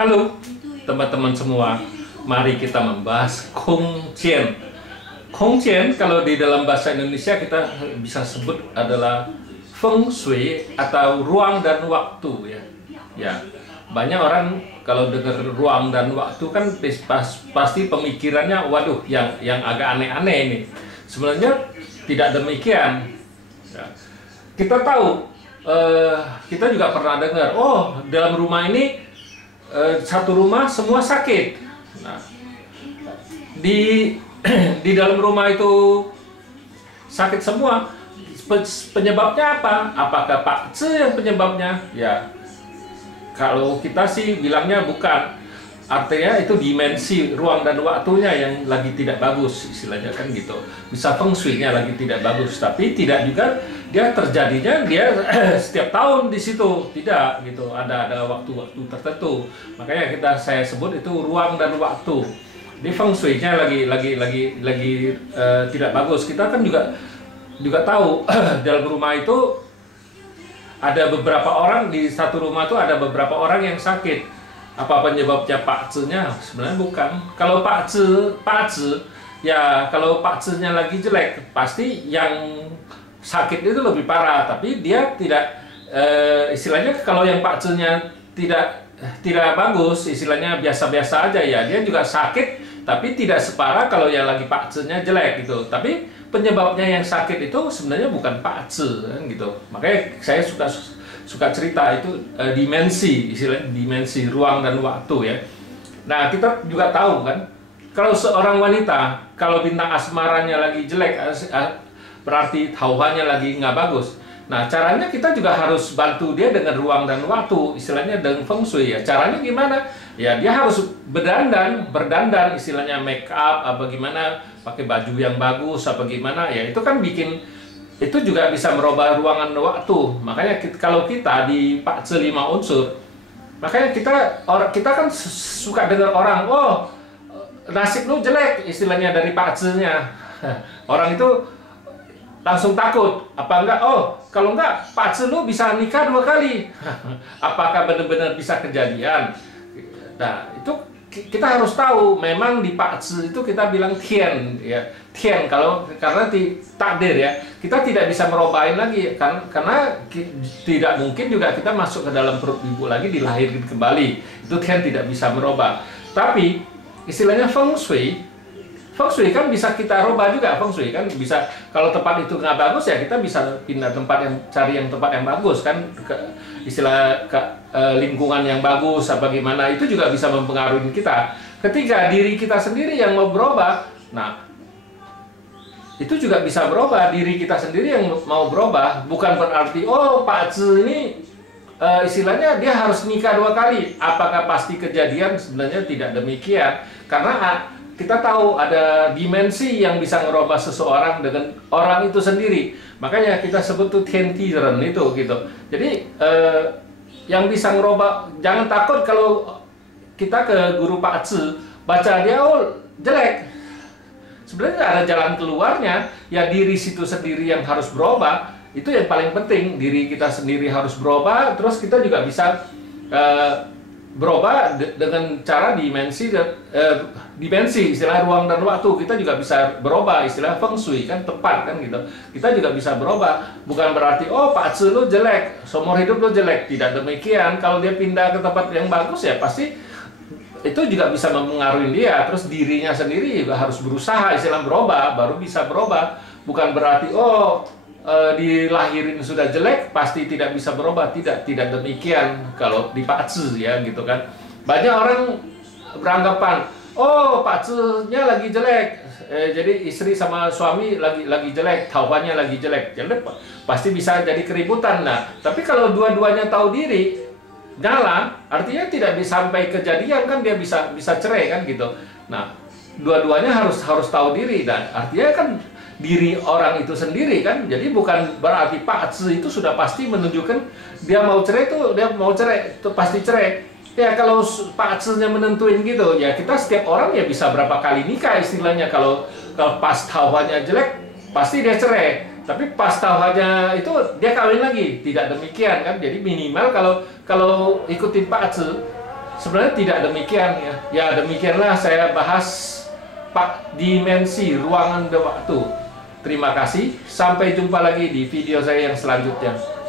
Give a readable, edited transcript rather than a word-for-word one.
Halo teman-teman semua, mari kita membahas Kongjian. Kongjian kalau di dalam bahasa Indonesia kita bisa sebut adalah Feng Shui atau ruang dan waktu ya. Ya, banyak orang kalau dengar ruang dan waktu kan pasti pemikirannya waduh yang agak aneh-aneh ini. Sebenarnya tidak demikian. Ya. Kita tahu, kita juga pernah dengar, oh dalam rumah ini satu rumah semua sakit. Nah, di dalam rumah itu sakit semua. Penyebabnya apa? Apakah Pak Ce yang penyebabnya? Ya, kalau kita sih bilangnya bukan. Artinya itu dimensi ruang dan waktunya yang lagi tidak bagus, istilahnya kan gitu. Bisa feng shui-nya lagi tidak bagus, tapi tidak juga dia terjadinya dia setiap tahun di situ, tidak gitu. Ada waktu-waktu tertentu. Makanya saya sebut itu ruang dan waktu. Di feng shui-nya lagi tidak bagus. Kita kan juga tahu dalam rumah itu ada beberapa orang, di satu rumah itu ada beberapa orang yang sakit. Apa penyebabnya Pak Ce-nya? Sebenarnya bukan. Kalau Pak Ce, ya kalau Pak Ce-nya lagi jelek, pasti yang sakit itu lebih parah. Tapi dia tidak, istilahnya kalau yang Pak Ce-nya tidak bagus, istilahnya biasa-biasa aja ya. Dia juga sakit, tapi tidak separah kalau yang lagi Pak Ce-nya jelek gitu. Tapi penyebabnya yang sakit itu sebenarnya bukan Pak Ce kan gitu. Makanya saya suka cerita itu dimensi, istilah dimensi ruang dan waktu ya. Nah, kita juga tahu kan, kalau seorang wanita, kalau bintang asmaranya lagi jelek, berarti tauhannya lagi nggak bagus. Nah, caranya kita juga harus bantu dia dengan ruang dan waktu, istilahnya dengan feng shui ya. Caranya gimana? Ya, dia harus berdandan, istilahnya make up, apa gimana, pakai baju yang bagus, apa gimana, ya itu kan itu juga bisa merubah ruangan waktu. Makanya kalau kita di Pak Ce 5 unsur, makanya kita kan suka dengar orang, oh nasib lu jelek, istilahnya dari Pak Ce-nya. Orang itu langsung takut. Apa enggak? Oh, kalau enggak Pak Ce lu bisa nikah 2 kali. Apakah benar-benar bisa kejadian? Nah, itu kita harus tahu, memang di Pak Ce itu kita bilang tian ya. Tian karena takdir ya. Kita tidak bisa merobahin lagi karena tidak mungkin juga kita masuk ke dalam perut ibu lagi dilahirkan kembali. Itu tian tidak bisa merubah. Tapi istilahnya feng shui kan bisa kita rubah juga. Feng shui kan bisa, kalau tempat itu nggak bagus ya kita bisa pindah tempat, cari yang tempat yang bagus kan, lingkungan yang bagus apa gimana, itu juga bisa mempengaruhi kita. Ketika diri kita sendiri yang mau berubah, nah itu juga bisa berubah. Diri kita sendiri yang mau berubah, bukan berarti oh Pak Ce ini istilahnya dia harus nikah 2 kali. Apakah pasti kejadian? Sebenarnya tidak demikian, karena kita tahu ada dimensi yang bisa ngerubah seseorang dengan orang itu sendiri. Makanya kita sebut tuh tian itu gitu. Jadi yang bisa ngerubah, jangan takut kalau kita ke guru Pak Ce, baca dia oh jelek. Sebenarnya ada jalan keluarnya, ya diri situ sendiri yang harus berubah. Itu yang paling penting, diri kita sendiri harus berubah. Terus kita juga bisa berubah dengan cara dimensi istilah ruang dan waktu. Kita juga bisa berubah, istilah feng shui kan tepat kan gitu. Kita juga bisa berubah, bukan berarti oh Pak Ce lu jelek, seumur hidup lu jelek. Tidak demikian. Kalau dia pindah ke tempat yang bagus ya pasti itu juga bisa mempengaruhi dia. Terus dirinya sendiri juga harus berusaha, istilah berubah, baru bisa berubah. Bukan berarti oh dilahirin sudah jelek pasti tidak bisa berubah. Tidak demikian kalau di Pak Ce ya gitu kan. Banyak orang beranggapan oh Pak Ce-nya lagi jelek, jadi istri sama suami lagi jelek, tauhannya lagi jelek, jadi pasti bisa jadi keributan. Nah, tapi kalau dua-duanya tahu diri, nyala, artinya tidak sampai kejadian kan, dia bisa cerai kan gitu. Nah, dua-duanya harus tahu diri, dan artinya kan diri orang itu sendiri kan. Jadi bukan berarti Pak Ce itu sudah pasti menunjukkan dia mau cerai itu pasti cerai. Ya kalau Pak Ce-nya menentuin gitu, ya kita setiap orang ya bisa berapa kali nikah istilahnya. Kalau pas tauhannya jelek pasti dia cerai. Tapi pas tauhannya itu dia kawin lagi, tidak demikian kan. Jadi minimal kalau ikutin Pak Ce, Sebenarnya tidak demikian ya. Ya demikianlah saya bahas dimensi ruangan dan waktu. Terima kasih. Sampai jumpa lagi di video saya yang selanjutnya.